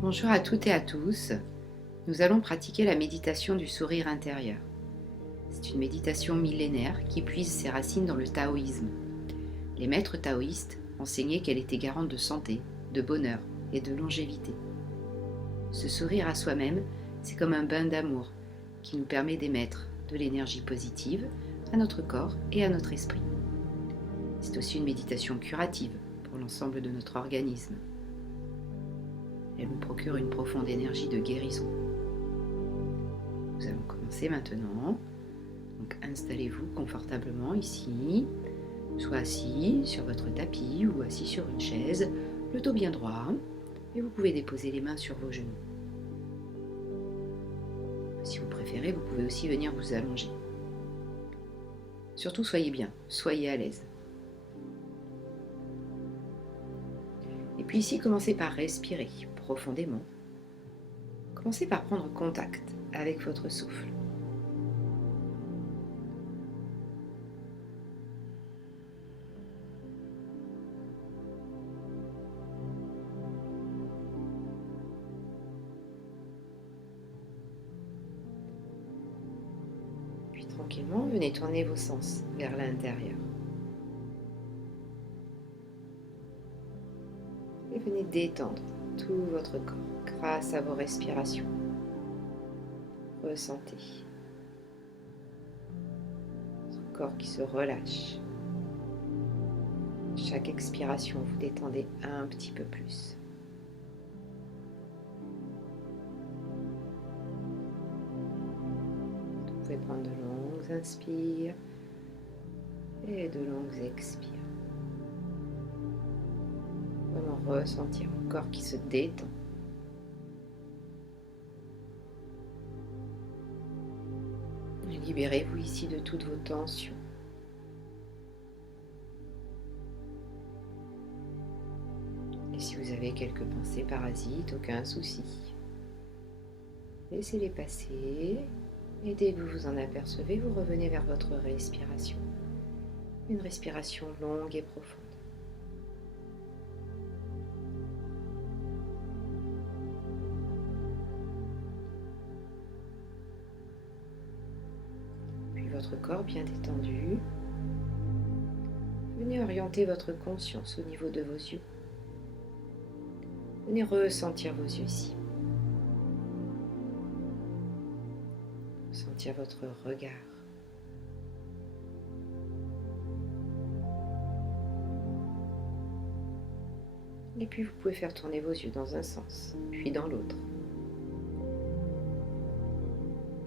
Bonjour à toutes et à tous. Nous allons pratiquer la méditation du sourire intérieur. C'est une méditation millénaire qui puise ses racines dans le taoïsme. Les maîtres taoïstes enseignaient qu'elle était garante de santé, de bonheur et de longévité. Ce sourire à soi-même, c'est comme un bain d'amour qui nous permet d'émettre de l'énergie positive à notre corps et à notre esprit. C'est aussi une méditation curative pour l'ensemble de notre organisme. Elle nous procure une profonde énergie de guérison. Nous allons commencer maintenant. Donc installez-vous confortablement ici, soit assis sur votre tapis ou assis sur une chaise, le dos bien droit, et vous pouvez déposer les mains sur vos genoux. Si vous préférez, vous pouvez aussi venir vous allonger. Surtout soyez bien, soyez à l'aise. Et puis ici, commencez par respirer profondément. Commencez par prendre contact avec votre souffle. Puis tranquillement, venez tourner vos sens vers l'intérieur. Et venez détendre tout votre corps grâce à vos respirations. Ressentez votre corps qui se relâche. Chaque expiration, vous détendez un petit peu plus. Vous pouvez prendre de longues inspires et de longues expires. Vraiment ressentir le corps qui se détend. Libérez-vous ici de toutes vos tensions. Et si vous avez quelques pensées parasites, aucun souci. Laissez-les passer. Et dès que vous vous en apercevez, vous revenez vers votre respiration. Une respiration longue et profonde. Puis votre corps bien détendu. Venez orienter votre conscience au niveau de vos yeux. Venez ressentir vos yeux ici. Sentir votre regard. Et puis vous pouvez faire tourner vos yeux dans un sens, puis dans l'autre.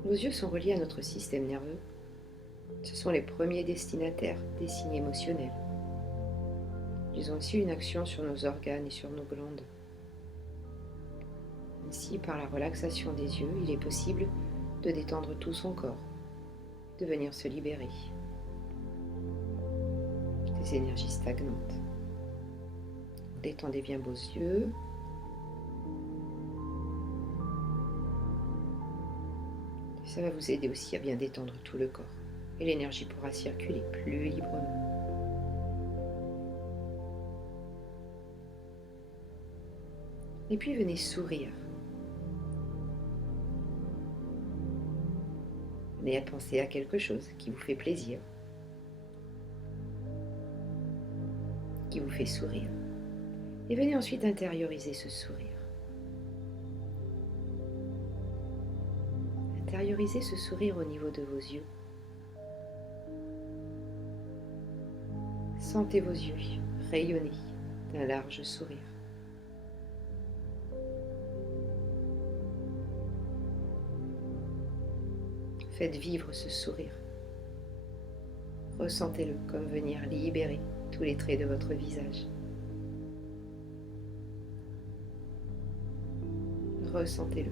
Nos yeux sont reliés à notre système nerveux. Ce sont les premiers destinataires des signes émotionnels. Ils ont aussi une action sur nos organes et sur nos glandes. Ainsi, par la relaxation des yeux, il est possible de détendre tout son corps, de venir se libérer des énergies stagnantes. Détendez bien vos yeux. Ça va vous aider aussi à bien détendre tout le corps et l'énergie pourra circuler plus librement. Et puis venez sourire. Venez à penser à quelque chose qui vous fait plaisir, qui vous fait sourire. Et venez ensuite intérioriser ce sourire. Intériorisez ce sourire au niveau de vos yeux. Sentez vos yeux rayonner d'un large sourire. Faites vivre ce sourire. Ressentez-le comme venir libérer tous les traits de votre visage. Ressentez-le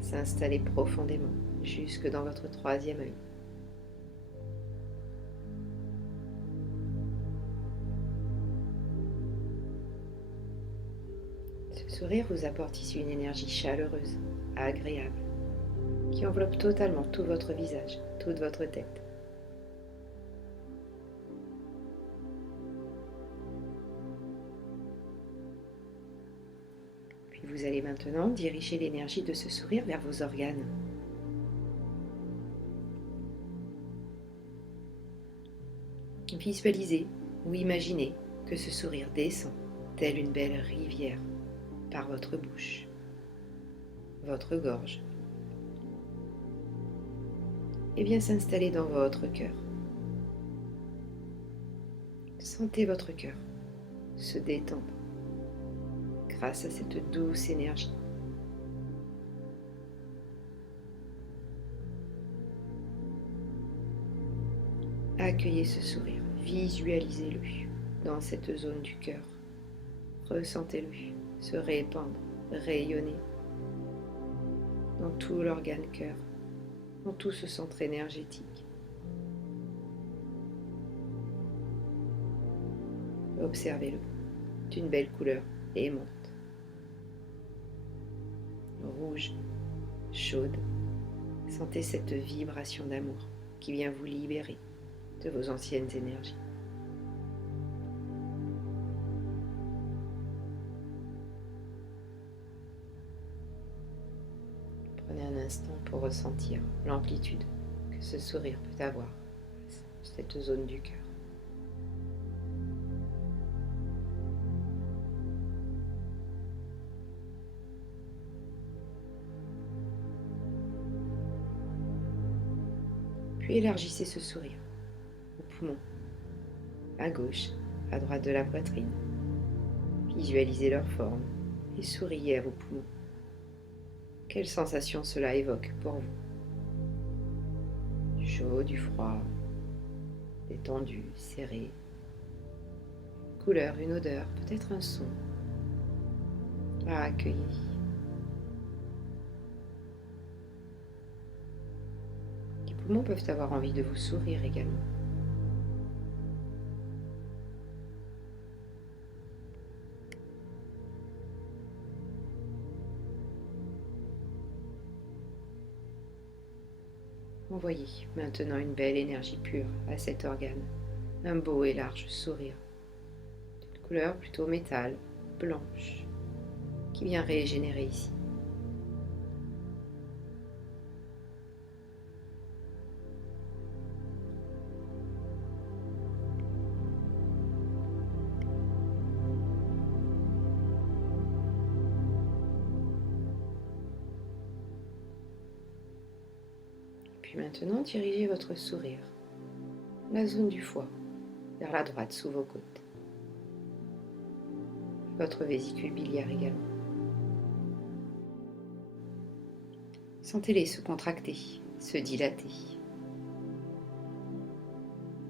s'installer profondément jusque dans votre troisième œil. Ce sourire vous apporte ici une énergie chaleureuse, agréable, qui enveloppe totalement tout votre visage, toute votre tête. Puis vous allez maintenant diriger l'énergie de ce sourire vers vos organes. Visualisez ou imaginez que ce sourire descend, telle une belle rivière, par votre bouche, votre gorge, et vient s'installer dans votre cœur. Sentez votre cœur se détendre grâce à cette douce énergie. Accueillez ce sourire, visualisez-le dans cette zone du cœur. Ressentez-le se répandre, rayonner dans tout l'organe cœur, dans tout ce centre énergétique. Observez-le d'une belle couleur aimante, rouge, chaude. Sentez cette vibration d'amour qui vient vous libérer de vos anciennes énergies. Prenez un instant pour ressentir l'amplitude que ce sourire peut avoir, cette zone du cœur. Puis élargissez ce sourire aux poumons, à gauche, à droite de la poitrine. Visualisez leur forme et souriez à vos poumons. Quelle sensation cela évoque pour vous? Du chaud, du froid, détendu, serré. Une couleur, une odeur, peut-être un son à accueillir. Les poumons peuvent avoir envie de vous sourire également. Envoyez maintenant une belle énergie pure à cet organe, un beau et large sourire, d'une couleur plutôt métal, blanche, qui vient régénérer ici. Puis maintenant, dirigez votre sourire, la zone du foie, vers la droite sous vos côtes. Votre vésicule biliaire également. Sentez-les se contracter, se dilater.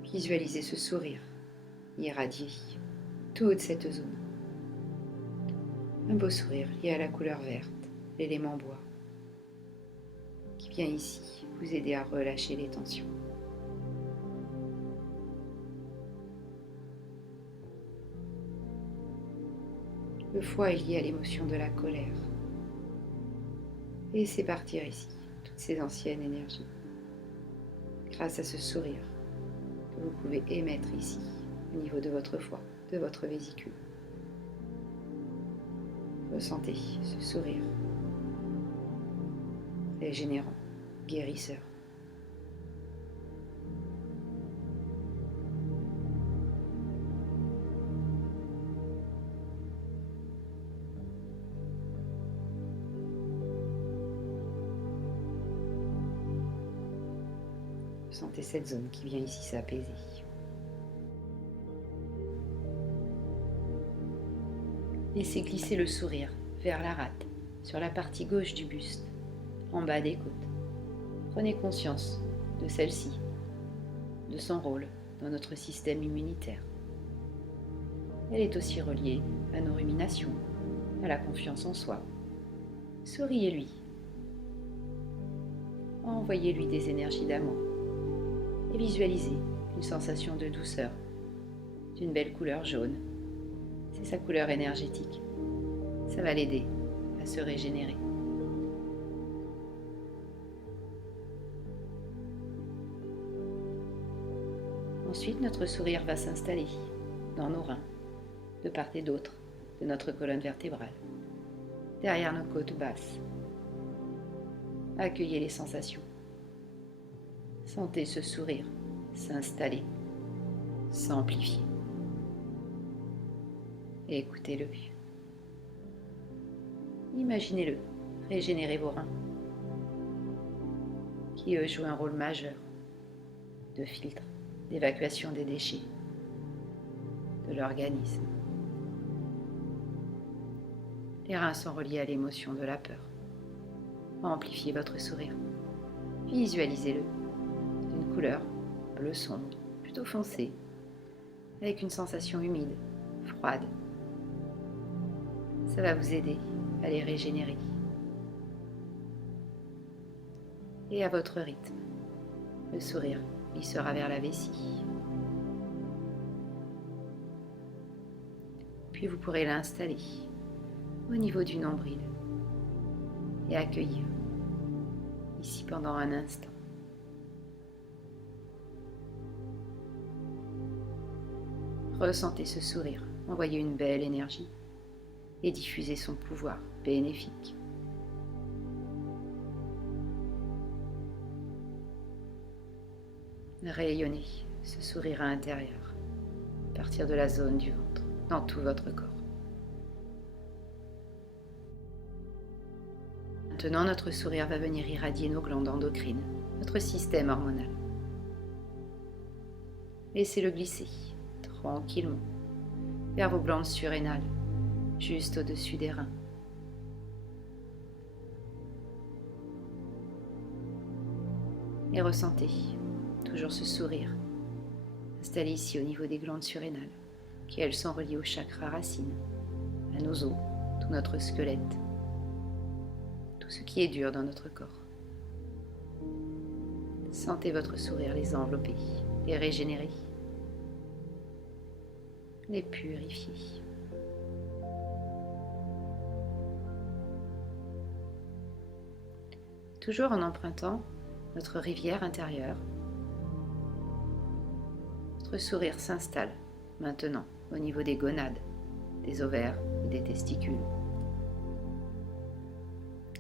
Visualisez ce sourire, irradier toute cette zone. Un beau sourire lié à la couleur verte, l'élément bois, qui vient ici vous aider à relâcher les tensions. Le foie est lié à l'émotion de la colère. Laissez partir ici toutes ces anciennes énergies grâce à ce sourire que vous pouvez émettre ici au niveau de votre foie, de votre vésicule. Ressentez ce sourire régénérant, guérisseur. Sentez cette zone qui vient ici s'apaiser. Laissez glisser le sourire vers la rate, sur la partie gauche du buste, en bas des côtes. Prenez conscience de celle-ci, de son rôle dans notre système immunitaire. Elle est aussi reliée à nos ruminations, à la confiance en soi. Souriez-lui. Envoyez-lui des énergies d'amour et visualisez une sensation de douceur, d'une belle couleur jaune. C'est sa couleur énergétique. Ça va l'aider à se régénérer. Ensuite, notre sourire va s'installer dans nos reins, de part et d'autre de notre colonne vertébrale. derrière nos côtes basses. Accueillez les sensations. Sentez ce sourire s'installer, s'amplifier. Et écoutez-le. Imaginez-le régénérer vos reins, qui eux jouent un rôle majeur de filtre, d'évacuation des déchets de l'organisme. Les reins sont reliés à l'émotion de la peur. Amplifiez votre sourire. Visualisez-le d'une couleur bleu sombre, plutôt foncé, avec une sensation humide, froide. Ça va vous aider à les régénérer. Et à votre rythme, le sourire glissera vers la vessie. Puis vous pourrez l'installer au niveau du nombril et accueillir ici pendant un instant. Ressentez ce sourire, envoyez une belle énergie et diffusez son pouvoir bénéfique. Rayonnez ce sourire intérieur à partir de la zone du ventre, dans tout votre corps. Maintenant, notre sourire va venir irradier nos glandes endocrines, notre système hormonal. Laissez-le glisser tranquillement vers vos glandes surrénales, juste au-dessus des reins. Et ressentez toujours ce sourire installé ici au niveau des glandes surrénales, qui elles sont reliées au chakra racine, à nos os, tout notre squelette, tout ce qui est dur dans notre corps. Sentez votre sourire les envelopper, les régénérer, les purifier. Toujours en empruntant notre rivière intérieure, notre sourire s'installe maintenant au niveau des gonades, des ovaires et des testicules,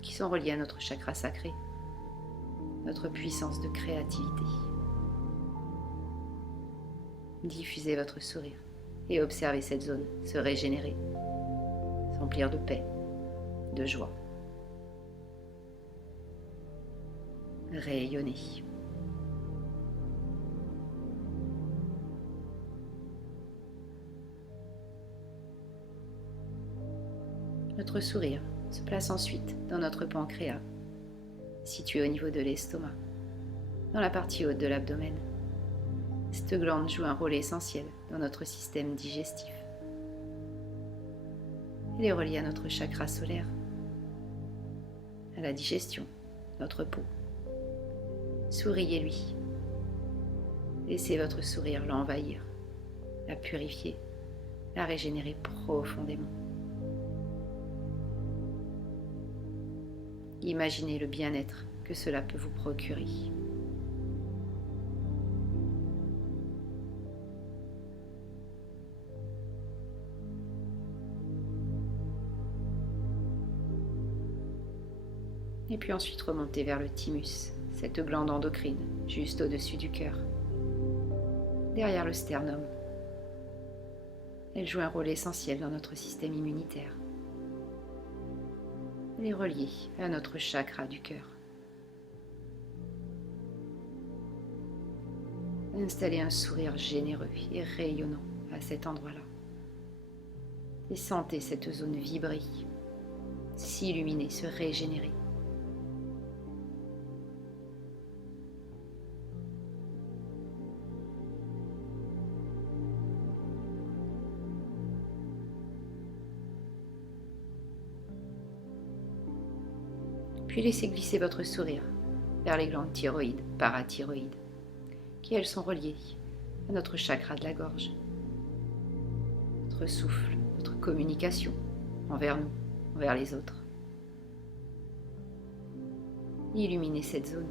qui sont reliés à notre chakra sacré, notre puissance de créativité. Diffusez votre sourire et observez cette zone se régénérer, s'emplir de paix, de joie. Rayonnez. Notre sourire se place ensuite dans notre pancréas, situé au niveau de l'estomac, dans la partie haute de l'abdomen. Cette glande joue un rôle essentiel dans notre système digestif. Elle est reliée à notre chakra solaire, à la digestion, notre peau. Souriez-lui. Laissez votre sourire l'envahir, la purifier, la régénérer profondément. Imaginez le bien-être que cela peut vous procurer. Et puis ensuite remontez vers le thymus, cette glande endocrine, juste au-dessus du cœur, derrière le sternum. Elle joue un rôle essentiel dans notre système immunitaire. Elle est reliée à notre chakra du cœur. Installez un sourire généreux et rayonnant à cet endroit-là. Et sentez cette zone vibrer, s'illuminer, se régénérer. Puis laissez glisser votre sourire vers les glandes thyroïdes, parathyroïdes, qui elles sont reliées à notre chakra de la gorge. Notre souffle, notre communication envers nous, envers les autres. Illuminez cette zone.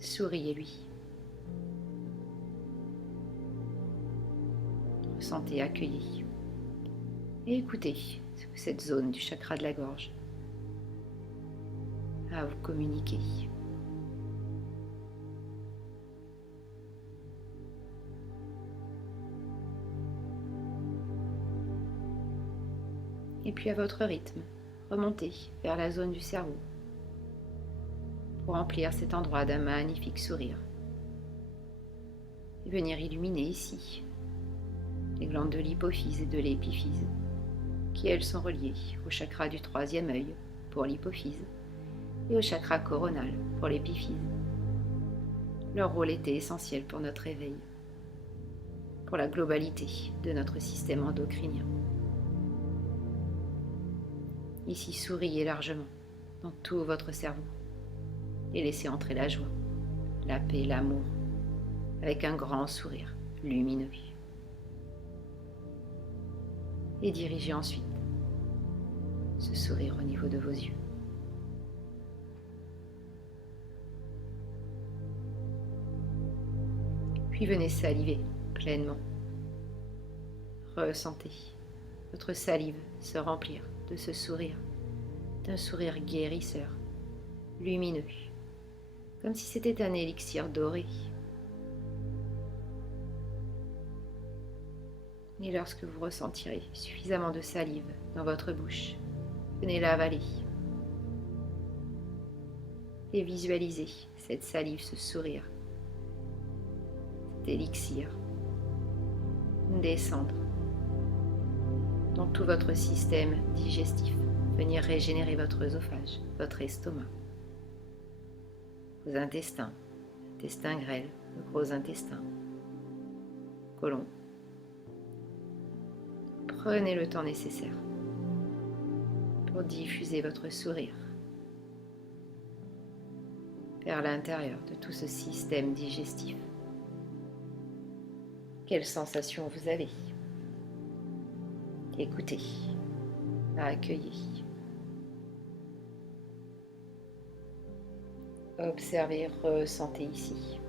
Souriez-lui. Ressentez, accueillez Et écoutez ce que cette zone du chakra de la gorge a à vous communiquer. Et puis à votre rythme, remontez vers la zone du cerveau pour remplir cet endroit d'un magnifique sourire et venir illuminer ici les glandes de l'hypophyse et de l'épiphyse qui elles sont reliées au chakra du troisième œil pour l'hypophyse et au chakra coronal pour l'épiphyse. Leur rôle était essentiel pour notre éveil, pour la globalité de notre système endocrinien. Ici, souriez largement dans tout votre cerveau et laissez entrer la joie, la paix, l'amour, avec un grand sourire lumineux. Et dirigez ensuite ce sourire au niveau de vos yeux. Puis venez saliver pleinement. Ressentez votre salive se remplir de ce sourire, d'un sourire guérisseur, lumineux, comme si c'était un élixir doré. Et lorsque vous ressentirez suffisamment de salive dans votre bouche, venez l'avaler et visualisez cette salive, ce sourire, cet élixir descendre dans tout votre système digestif, venir régénérer votre œsophage, votre estomac, vos intestins, intestin grêle, le gros intestin, côlon. Prenez le temps nécessaire pour diffuser votre sourire vers l'intérieur de tout ce système digestif. Quelles sensations vous avez? Écoutez, accueillez. Observez, ressentez ici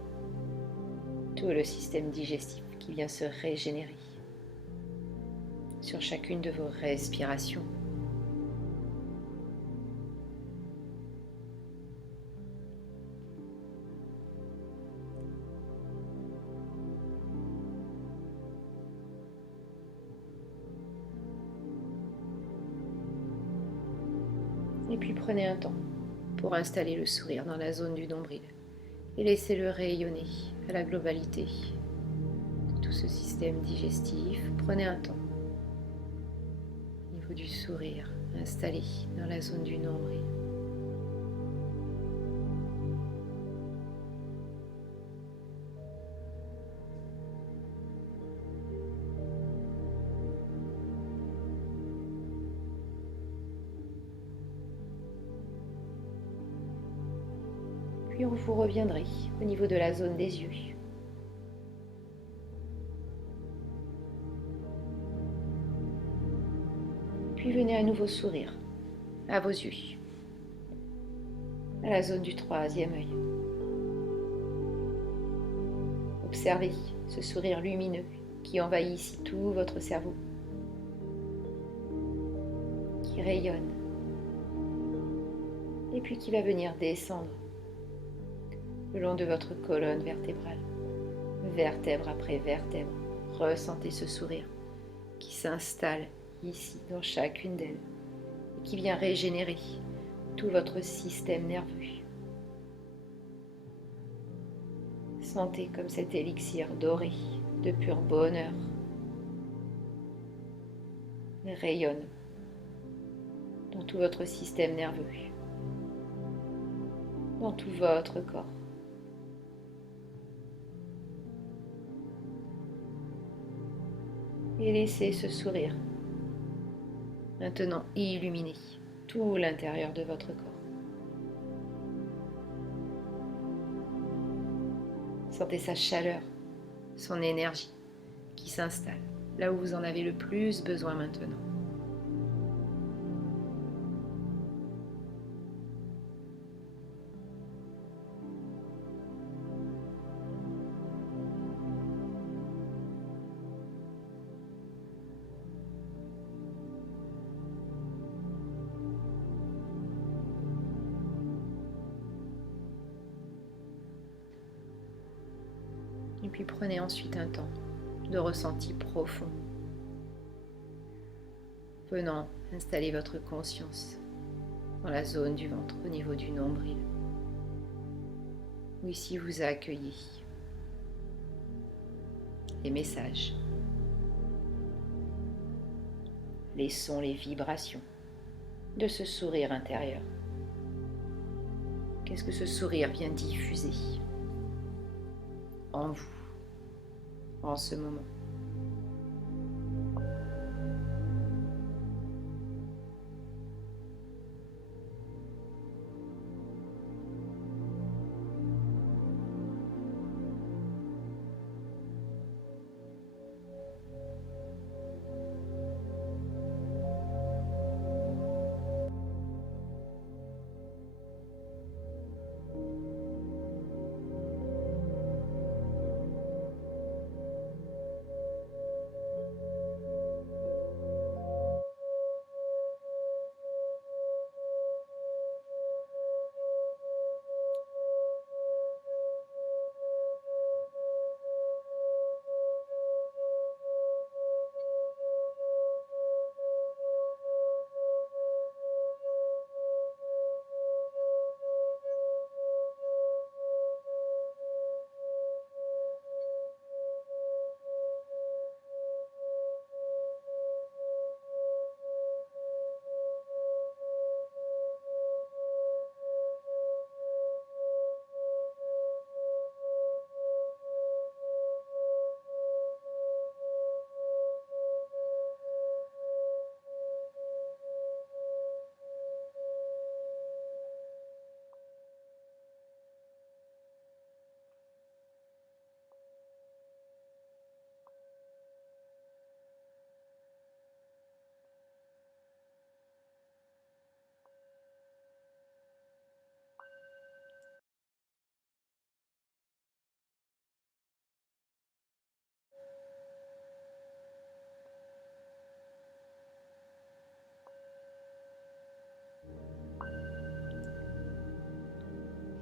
tout le système digestif qui vient se régénérer sur chacune de vos respirations. Et puis prenez un temps pour installer le sourire dans la zone du nombril et laissez-le rayonner à la globalité de tout ce système digestif. Prenez un temps au niveau du sourire installé dans la zone du nombril. Puis vous reviendrez au niveau de la zone des yeux. Puis venez à nouveau sourire à vos yeux, à la zone du troisième œil. Observez ce sourire lumineux qui envahit ici tout votre cerveau, qui rayonne, et puis qui va venir descendre le long de votre colonne vertébrale, vertèbre après vertèbre. Ressentez ce sourire qui s'installe ici dans chacune d'elles et qui vient régénérer tout votre système nerveux. Sentez comme cet élixir doré de pur bonheur rayonne dans tout votre système nerveux, dans tout votre corps. Et laissez ce sourire maintenant illuminer tout l'intérieur de votre corps. Sentez sa chaleur, son énergie qui s'installe là où vous en avez le plus besoin maintenant. Puis prenez ensuite un temps de ressenti profond, venant installer votre conscience dans la zone du ventre au niveau du nombril, où ici vous a accueilli les messages, les sons, les vibrations de ce sourire intérieur. Qu'est-ce que ce sourire vient diffuser en vous en ce moment?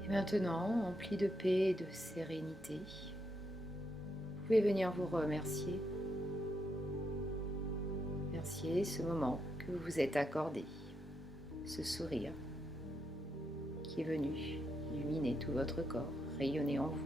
Et maintenant, empli de paix et de sérénité, vous pouvez venir vous remercier. Remercier ce moment que vous vous êtes accordé, ce sourire qui est venu illuminer tout votre corps, rayonner en vous.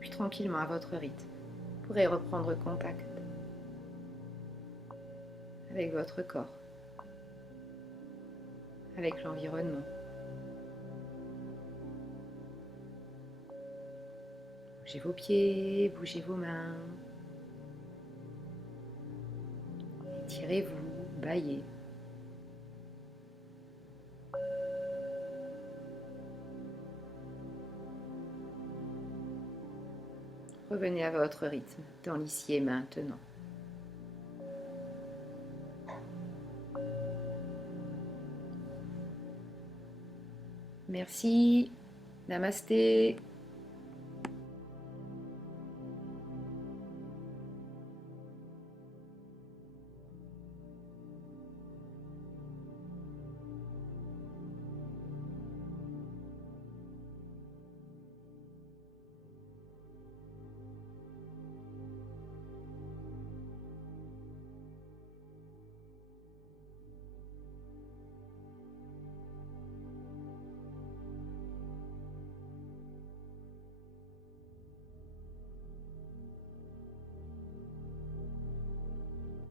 Puis tranquillement à votre rythme, vous pourrez reprendre contact avec votre corps, avec l'environnement. Bougez vos pieds, bougez vos mains. Étirez-vous, bâillez. Revenez à votre rythme, dans l'ici et maintenant. Merci. Namasté.